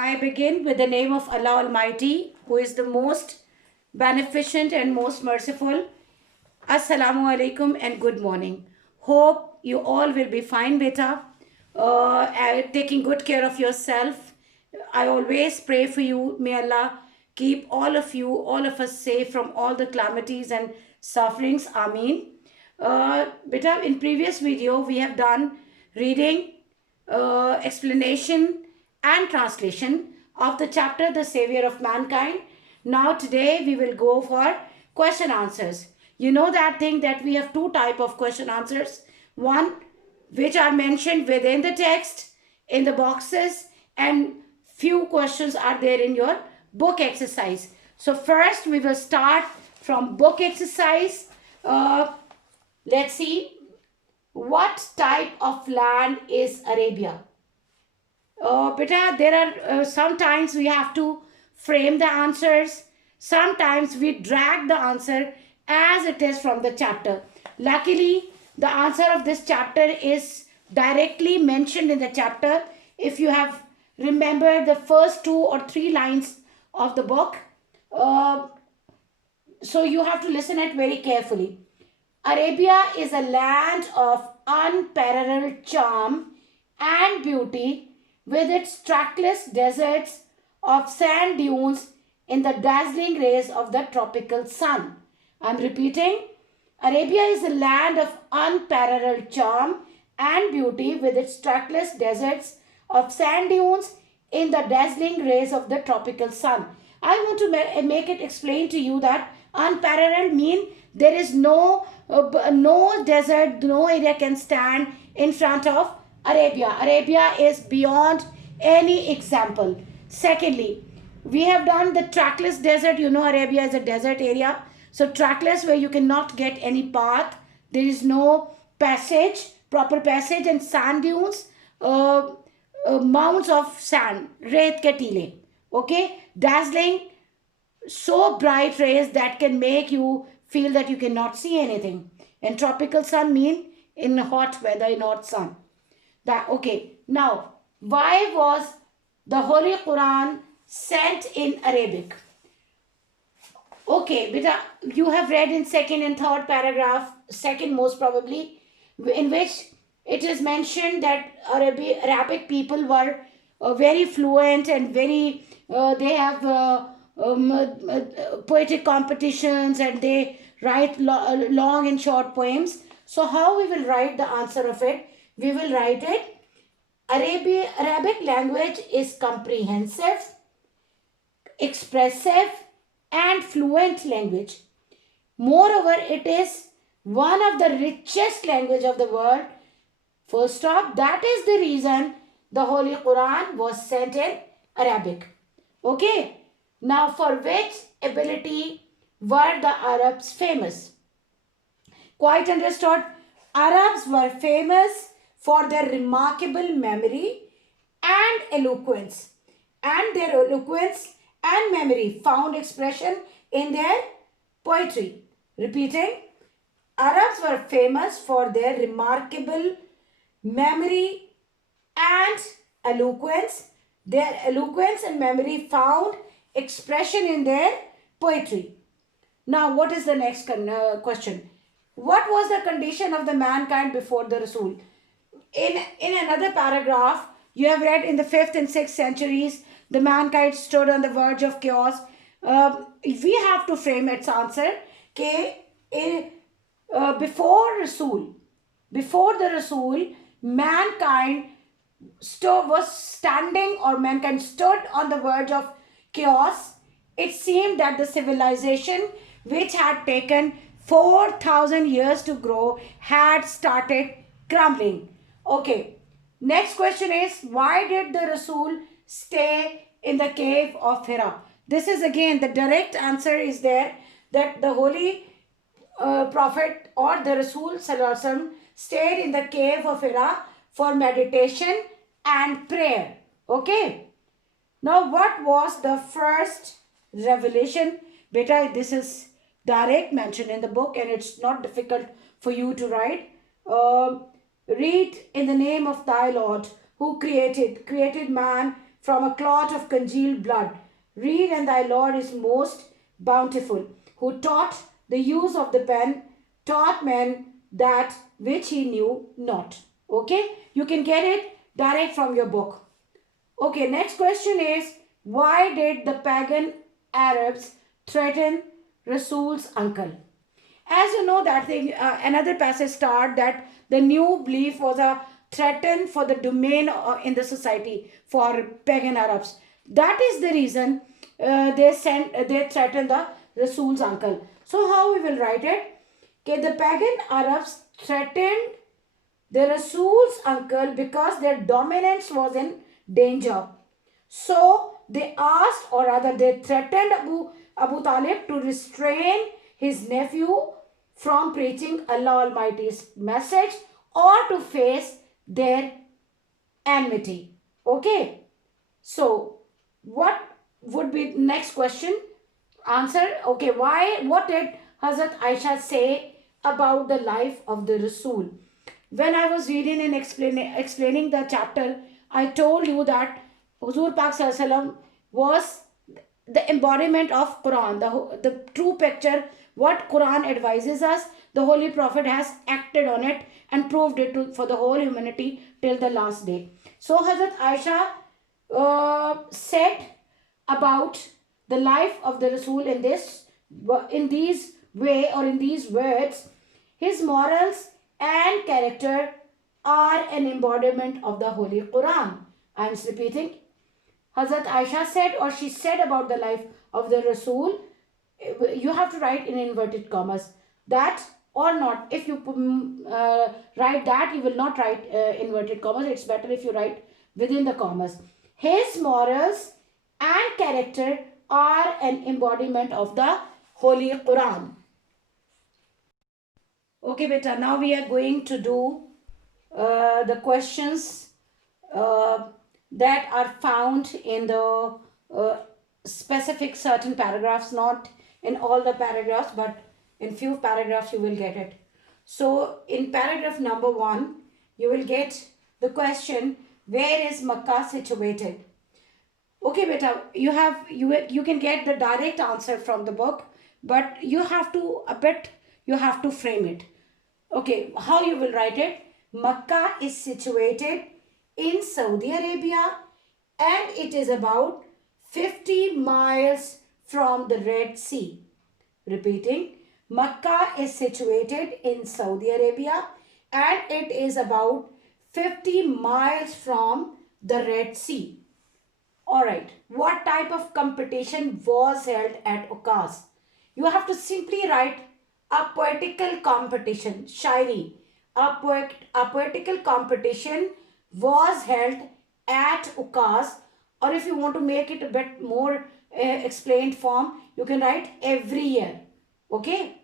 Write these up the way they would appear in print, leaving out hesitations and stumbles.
I begin with the name of Allah Almighty, who is the most beneficent and most merciful. Assalamu alaikum and good morning. Hope you all will be fine, beta. And taking good care of yourself. I always pray for you. May Allah keep all of you, all of us safe from all the calamities and sufferings. Ameen. Beta, in previous video, we have done reading, explanation and translation of the chapter The Savior of Mankind. Now today we will go for question answers. You know that thing that we have two type of question answers. One which are mentioned within the text in the boxes, and few questions are there in your book exercise. So first we will start from book exercise. Let's see, what type of land is Arabia? Beta, there are sometimes we have to frame the answers. Sometimes we drag the answer as it is from the chapter. Luckily, the answer of this chapter is directly mentioned in the chapter. If you have remembered the first 2 or 3 lines of the book, so you have to listen it very carefully. Arabia is a land of unparalleled charm and beauty, with its trackless deserts of sand dunes in the dazzling rays of the tropical sun. I'm repeating, Arabia is a land of unparalleled charm and beauty, with its trackless deserts of sand dunes in the dazzling rays of the tropical sun. I want to make it explain to you that unparalleled mean there is no desert, no area can stand in front of Arabia. Arabia is beyond any example. Secondly, we have done the trackless desert. You know, Arabia is a desert area. So trackless, where you cannot get any path. There is no passage, proper passage, and sand dunes, mounds of sand, reet ke tile. Okay, dazzling, so bright rays that can make you feel that you cannot see anything. And tropical sun mean in hot weather, in hot sun. That okay. Now, why was the Holy Quran sent in Arabic? Okay, beta, you have read in second and third paragraph, second most probably, in which it is mentioned that Arabic people were very fluent and very, they have poetic competitions, and they write long and short poems. So how we will write the answer of it? We will write it, Arabic language is comprehensive, expressive, and fluent language. Moreover, it is one of the richest language of the world. Full stop. That is the reason the Holy Quran was sent in Arabic. Okay. Now, for which ability were the Arabs famous? Quite understood. Arabs were famous for their remarkable memory and eloquence. And their eloquence and memory found expression in their poetry. Repeating, Arabs were famous for their remarkable memory and eloquence. Their eloquence and memory found expression in their poetry. Now, what is the next question? What was the condition of the mankind before the Rasul? In another paragraph, you have read in the 5th and 6th centuries, the mankind stood on the verge of chaos. We have to frame its answer. Before the Rasul, mankind was standing, or mankind stood on the verge of chaos. It seemed that the civilization, which had taken 4,000 years to grow, had started crumbling. Okay, next question is, why did the Rasul stay in the cave of Hira? This is again the direct answer is there, that the holy prophet or the Rasul Sallallahu Alaihi Wasallam stayed in the cave of Hira for meditation and prayer. Okay. Now, what was the first revelation? Beta, this is direct mentioned in the book, and it's not difficult for you to write. Read, in the name of thy Lord, who created man from a clot of congealed blood. Read, and thy Lord is most bountiful, who taught the use of the pen, taught men that which he knew not. Okay, you can get it direct from your book. Okay, next question is, why did the pagan Arabs threaten Rasul's uncle? As you know that thing, another passage start that the new belief was a threaten for the domain in the society for pagan Arabs. That is the reason they threatened the Rasul's uncle. So how we will write it? Okay, the pagan Arabs threatened the Rasul's uncle because their dominance was in danger. So they asked, or rather they threatened Abu Talib to restrain his nephew from preaching Allah Almighty's message or to face their enmity. Okay. So what would be next question? Answer. Okay. Why? What did Hazrat Aisha say about the life of the Rasul? When I was reading and explaining the chapter, I told you that Huzur Pak Sallallahu was the embodiment of Quran, the true picture, what Quran advises us. The Holy Prophet has acted on it and proved it for the whole humanity till the last day. So Hazrat Aisha said about the life of the Rasul in these way or in these words. His morals and character are an embodiment of the Holy Quran. I am repeating. Hazrat Aisha said, or she said about the life of the Rasul, you have to write in inverted commas. That or not. If you write that, you will not write inverted commas. It's better if you write within the commas. His morals and character are an embodiment of the Holy Quran. Okay, beta, now we are going to do the questions that are found in the specific certain paragraphs, not in all the paragraphs, but in few paragraphs you will get it. So in paragraph number 1, you will get the question, where is Makkah situated? Okay, beta, you can get the direct answer from the book, but you have to frame it. Okay, how you will write it? Makkah is situated in Saudi Arabia and it is about 50 miles from the Red Sea. Repeating, Makkah is situated in Saudi Arabia and it is about 50 miles from the Red Sea. Alright, what type of competition was held at Ukaz? You have to simply write a poetical competition, shairi. A poetical competition was held at Ukaz, or if you want to make it a bit more explained form, you can write every year. Okay.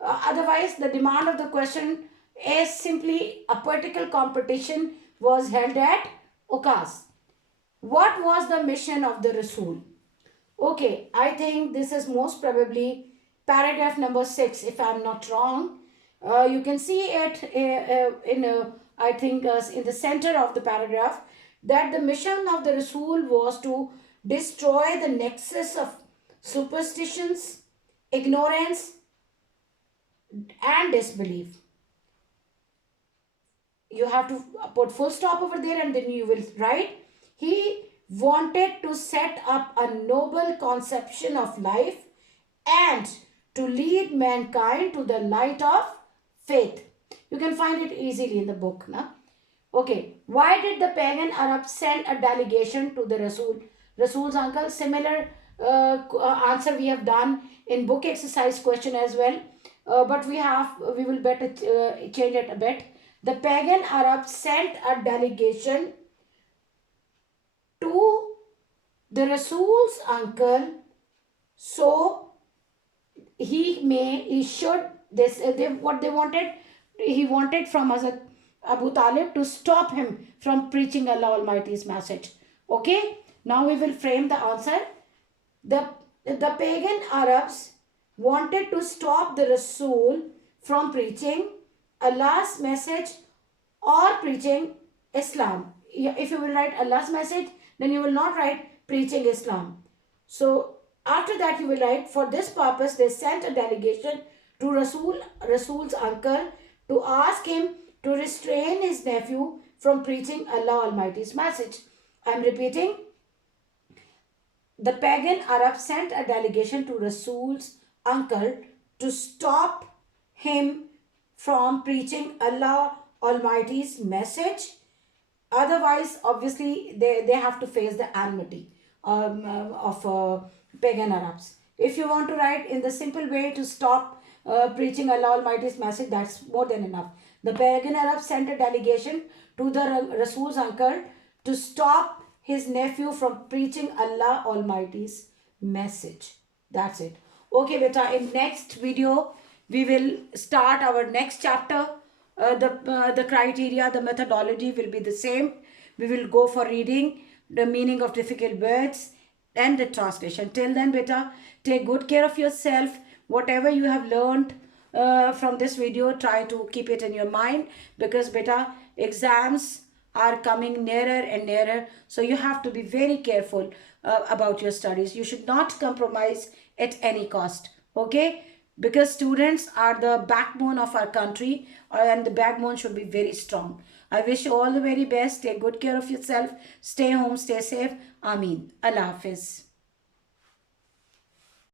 Otherwise, the demand of the question is simply a poetical competition was held at Ukaz. What was the mission of the Rasul? Okay, I think this is most probably paragraph number 6, if I am not wrong. You can see it I think in the center of the paragraph, that the mission of the Rasul was to destroy the nexus of superstitions, ignorance, and disbelief. You have to put full stop over there and then you will write, he wanted to set up a noble conception of life and to lead mankind to the light of faith. You can find it easily in the book. Na? Okay. Why did the pagan Arabs send a delegation to the Rasul's uncle? Similar answer we have done in book exercise question as well. But we will better change it a bit. The pagan Arabs sent a delegation to the Rasul's uncle, so he wanted from Hazrat Abu Talib to stop him from preaching Allah Almighty's message. Okay, now we will frame the answer. The pagan Arabs wanted to stop the Rasul from preaching Allah's message or preaching Islam. If you will write Allah's message, then you will not write preaching Islam. So after that you will write, for this purpose they sent a delegation to Rasul's uncle to ask him to restrain his nephew from preaching Allah Almighty's message. I am repeating, the pagan Arab sent a delegation to Rasul's uncle to stop him from preaching Allah Almighty's message. Otherwise, obviously, they have to face the enmity of pagan Arabs. If you want to write in the simple way to stop preaching Allah Almighty's message, that's more than enough. The pagan Arabs sent a delegation to the Rasul's uncle to stop his nephew from preaching Allah Almighty's message. That's it. Okay, beta, in next video, we will start our next chapter. The criteria, the methodology will be the same. We will go for reading, the meaning of difficult words, and the translation. Till then, beta, take good care of yourself. Whatever you have learned from this video, try to keep it in your mind, because beta, exams are coming nearer and nearer. So you have to be very careful about your studies. You should not compromise at any cost. Okay? Because students are the backbone of our country, and the backbone should be very strong. I wish you all the very best. Take good care of yourself. Stay home, stay safe. Ameen. Allah Hafiz.